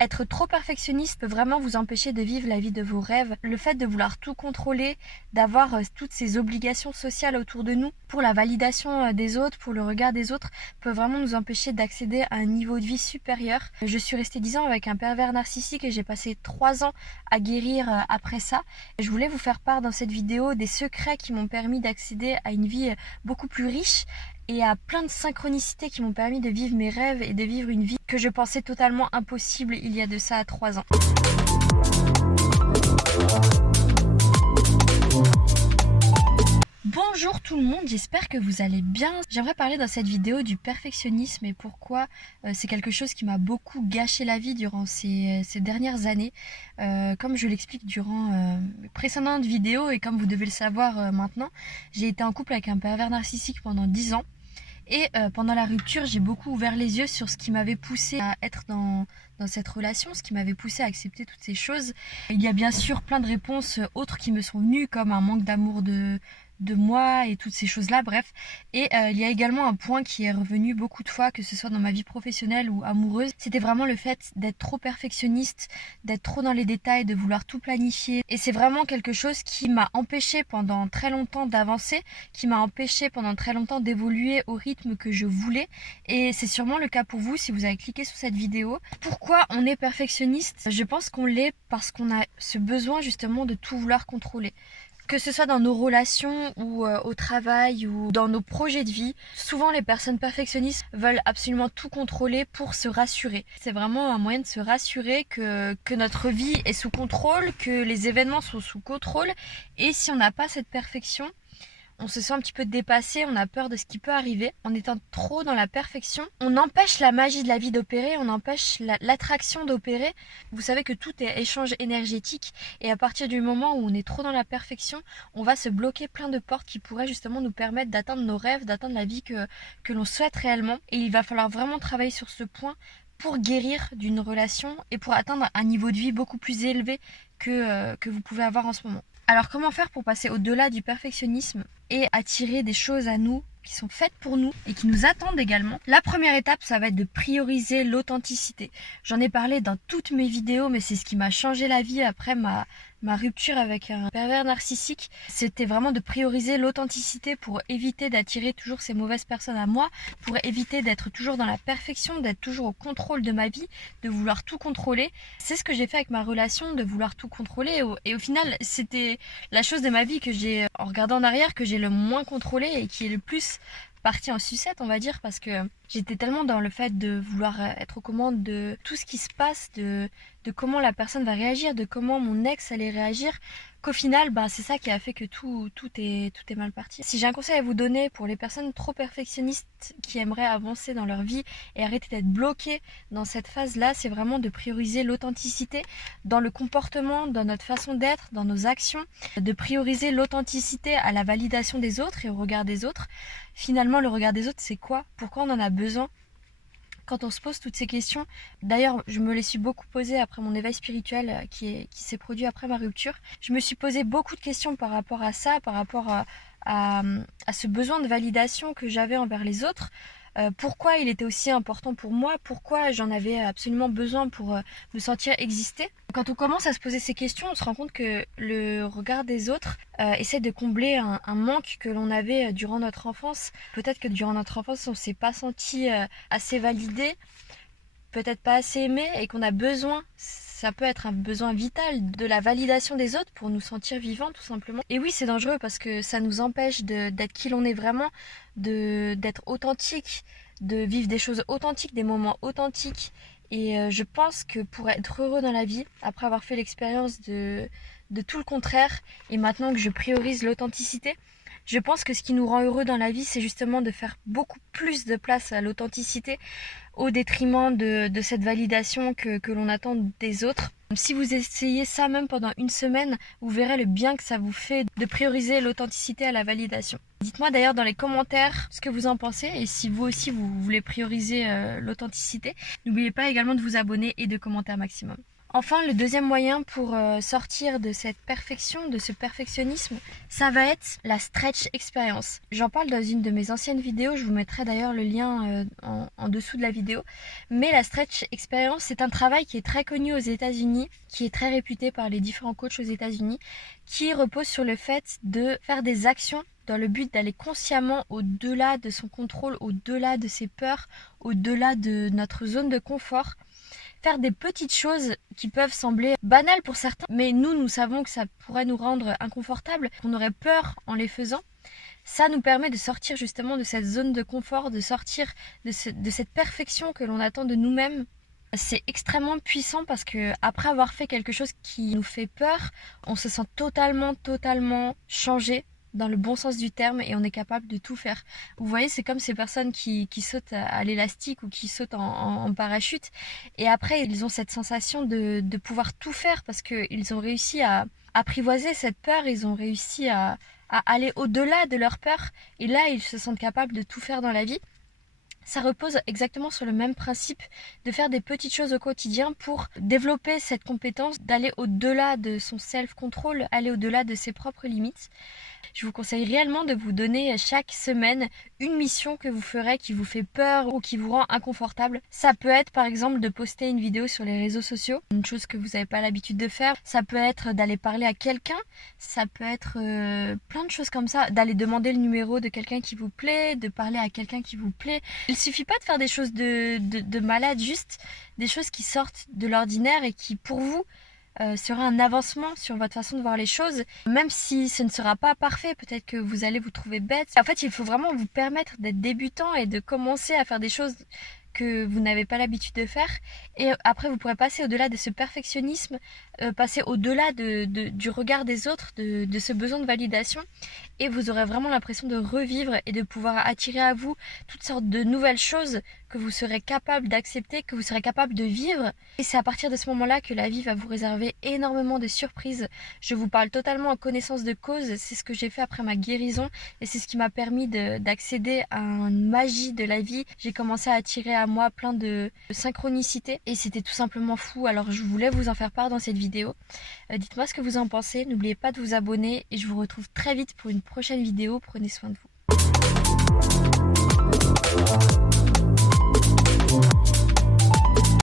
Être trop perfectionniste peut vraiment vous empêcher de vivre la vie de vos rêves. Le fait de vouloir tout contrôler, d'avoir toutes ces obligations sociales autour de nous pour la validation des autres, pour le regard des autres, peut vraiment nous empêcher d'accéder à un niveau de vie supérieur. Je suis restée 10 ans avec un pervers narcissique et j'ai passé 3 ans à guérir après ça. Je voulais vous faire part dans cette vidéo des secrets qui m'ont permis d'accéder à une vie beaucoup plus riche et à plein de synchronicités qui m'ont permis de vivre mes rêves et de vivre une vie que je pensais totalement impossible il y a de ça 3 ans. Bonjour tout le monde, j'espère que vous allez bien. J'aimerais parler dans cette vidéo du perfectionnisme et pourquoi c'est quelque chose qui m'a beaucoup gâché la vie durant ces dernières années. Comme je l'explique durant mes précédentes vidéos et comme vous devez le savoir maintenant, j'ai été en couple avec un pervers narcissique pendant 10 ans. Et pendant la rupture, j'ai beaucoup ouvert les yeux sur ce qui m'avait poussé à être dans cette relation, ce qui m'avait poussé à accepter toutes ces choses. Il y a bien sûr plein de réponses autres qui me sont venues, comme un manque d'amour de moi et toutes ces choses-là, bref. Et il y a également un point qui est revenu beaucoup de fois, que ce soit dans ma vie professionnelle ou amoureuse. C'était vraiment le fait d'être trop perfectionniste, d'être trop dans les détails, de vouloir tout planifier. Et c'est vraiment quelque chose qui m'a empêché pendant très longtemps d'avancer, qui m'a empêché pendant très longtemps d'évoluer au rythme que je voulais. Et c'est sûrement le cas pour vous si vous avez cliqué sur cette vidéo. Pourquoi on est perfectionniste ? Je pense qu'on l'est parce qu'on a ce besoin justement de tout vouloir contrôler. Que ce soit dans nos relations ou au travail ou dans nos projets de vie, souvent les personnes perfectionnistes veulent absolument tout contrôler pour se rassurer. C'est vraiment un moyen de se rassurer que notre vie est sous contrôle, que les événements sont sous contrôle. Et si on n'a pas cette perfection, on se sent un petit peu dépassé, on a peur de ce qui peut arriver. En étant trop dans la perfection, on empêche la magie de la vie d'opérer, on empêche l'attraction d'opérer. Vous savez que tout est échange énergétique et à partir du moment où on est trop dans la perfection, on va se bloquer plein de portes qui pourraient justement nous permettre d'atteindre nos rêves, d'atteindre la vie que l'on souhaite réellement. Et il va falloir vraiment travailler sur ce point pour guérir d'une relation et pour atteindre un niveau de vie beaucoup plus élevé que vous pouvez avoir en ce moment. Alors comment faire pour passer au-delà du perfectionnisme et attirer des choses à nous qui sont faites pour nous et qui nous attendent également? La première étape, ça va être de prioriser l'authenticité. J'en ai parlé dans toutes mes vidéos, mais c'est ce qui m'a changé la vie après ma rupture avec un pervers narcissique. C'était vraiment de prioriser l'authenticité pour éviter d'attirer toujours ces mauvaises personnes à moi, pour éviter d'être toujours dans la perfection, d'être toujours au contrôle de ma vie, de vouloir tout contrôler. C'est ce que j'ai fait avec ma relation, de vouloir tout contrôler. Et au final, c'était la chose de ma vie que j'ai, en regardant en arrière, que j'ai le moins contrôlé et qui est le plus partie en sucette, on va dire, parce que j'étais tellement dans le fait de vouloir être aux commandes de tout ce qui se passe, de comment la personne va réagir, de comment mon ex allait réagir, qu'au final, c'est ça qui a fait que tout est mal parti. Si j'ai un conseil à vous donner pour les personnes trop perfectionnistes qui aimeraient avancer dans leur vie et arrêter d'être bloquées dans cette phase-là, c'est vraiment de prioriser l'authenticité dans le comportement, dans notre façon d'être, dans nos actions, de prioriser l'authenticité à la validation des autres et au regard des autres. Finalement, le regard des autres, c'est quoi ? Pourquoi on en a besoin ? Quand on se pose toutes ces questions, d'ailleurs je me les suis beaucoup posées après mon éveil spirituel qui s'est produit après ma rupture, je me suis posé beaucoup de questions par rapport à ça, par rapport à ce besoin de validation que j'avais envers les autres. Pourquoi il était aussi important pour moi, pourquoi j'en avais absolument besoin pour me sentir exister. Quand on commence à se poser ces questions, on se rend compte que le regard des autres essaie de combler un manque que l'on avait durant notre enfance. Peut-être que durant notre enfance, on ne s'est pas senti assez validé, peut-être pas assez aimé et qu'on a besoin, ça peut être un besoin vital, de la validation des autres pour nous sentir vivants tout simplement. Et oui, c'est dangereux parce que ça nous empêche d'être qui l'on est vraiment, d'être authentique, de vivre des choses authentiques, des moments authentiques. Et je pense que pour être heureux dans la vie, après avoir fait l'expérience de tout le contraire, et maintenant que je priorise l'authenticité, je pense que ce qui nous rend heureux dans la vie, c'est justement de faire beaucoup plus de place à l'authenticité au détriment de cette validation que l'on attend des autres. Si vous essayez ça même pendant une semaine, vous verrez le bien que ça vous fait de prioriser l'authenticité à la validation. Dites-moi d'ailleurs dans les commentaires ce que vous en pensez et si vous aussi vous voulez prioriser l'authenticité. N'oubliez pas également de vous abonner et de commenter un maximum. Enfin, le deuxième moyen pour sortir de cette perfection, de ce perfectionnisme, ça va être la stretch expérience. J'en parle dans une de mes anciennes vidéos, je vous mettrai d'ailleurs le lien en dessous de la vidéo. Mais la stretch expérience, c'est un travail qui est très connu aux États-Unis, qui est très réputé par les différents coachs aux États-Unis, qui repose sur le fait de faire des actions dans le but d'aller consciemment au-delà de son contrôle, au-delà de ses peurs, au-delà de notre zone de confort. Faire des petites choses qui peuvent sembler banales pour certains, mais nous savons que ça pourrait nous rendre inconfortables, qu'on aurait peur en les faisant. Ça nous permet de sortir justement de cette zone de confort, de sortir de cette perfection que l'on attend de nous-mêmes. C'est extrêmement puissant parce que après avoir fait quelque chose qui nous fait peur, on se sent totalement changé dans le bon sens du terme et on est capable de tout faire. Vous voyez, c'est comme ces personnes qui sautent à l'élastique ou qui sautent en parachute et après ils ont cette sensation de pouvoir tout faire parce qu'ils ont réussi à apprivoiser cette peur, ils ont réussi à aller au-delà de leur peur et là ils se sentent capables de tout faire dans la vie. Ça repose exactement sur le même principe de faire des petites choses au quotidien pour développer cette compétence d'aller au-delà de son self-control, aller au-delà de ses propres limites. Je vous conseille réellement de vous donner chaque semaine une mission que vous ferez qui vous fait peur ou qui vous rend inconfortable. Ça peut être par exemple de poster une vidéo sur les réseaux sociaux, une chose que vous n'avez pas l'habitude de faire. Ça peut être d'aller parler à quelqu'un, ça peut être plein de choses comme ça, d'aller demander le numéro de quelqu'un qui vous plaît, de parler à quelqu'un qui vous plaît. Il suffit pas de faire des choses de malade, juste des choses qui sortent de l'ordinaire et qui pour vous sera un avancement sur votre façon de voir les choses, même si ce ne sera pas parfait, peut-être que vous allez vous trouver bête. En fait, il faut vraiment vous permettre d'être débutant et de commencer à faire des choses que vous n'avez pas l'habitude de faire et après vous pourrez passer au-delà de ce perfectionnisme, passer au-delà du regard des autres, de ce besoin de validation et vous aurez vraiment l'impression de revivre et de pouvoir attirer à vous toutes sortes de nouvelles choses que vous serez capable d'accepter, que vous serez capable de vivre et c'est à partir de ce moment-là que la vie va vous réserver énormément de surprises. Je vous parle totalement en connaissance de cause, c'est ce que j'ai fait après ma guérison et c'est ce qui m'a permis d'accéder à une magie de la vie. J'ai commencé à attirer à moi plein de synchronicité et c'était tout simplement fou. Alors je voulais vous en faire part dans cette vidéo. Dites-moi ce que vous en pensez, n'oubliez pas de vous abonner et je vous retrouve très vite pour une prochaine vidéo. Prenez soin de vous.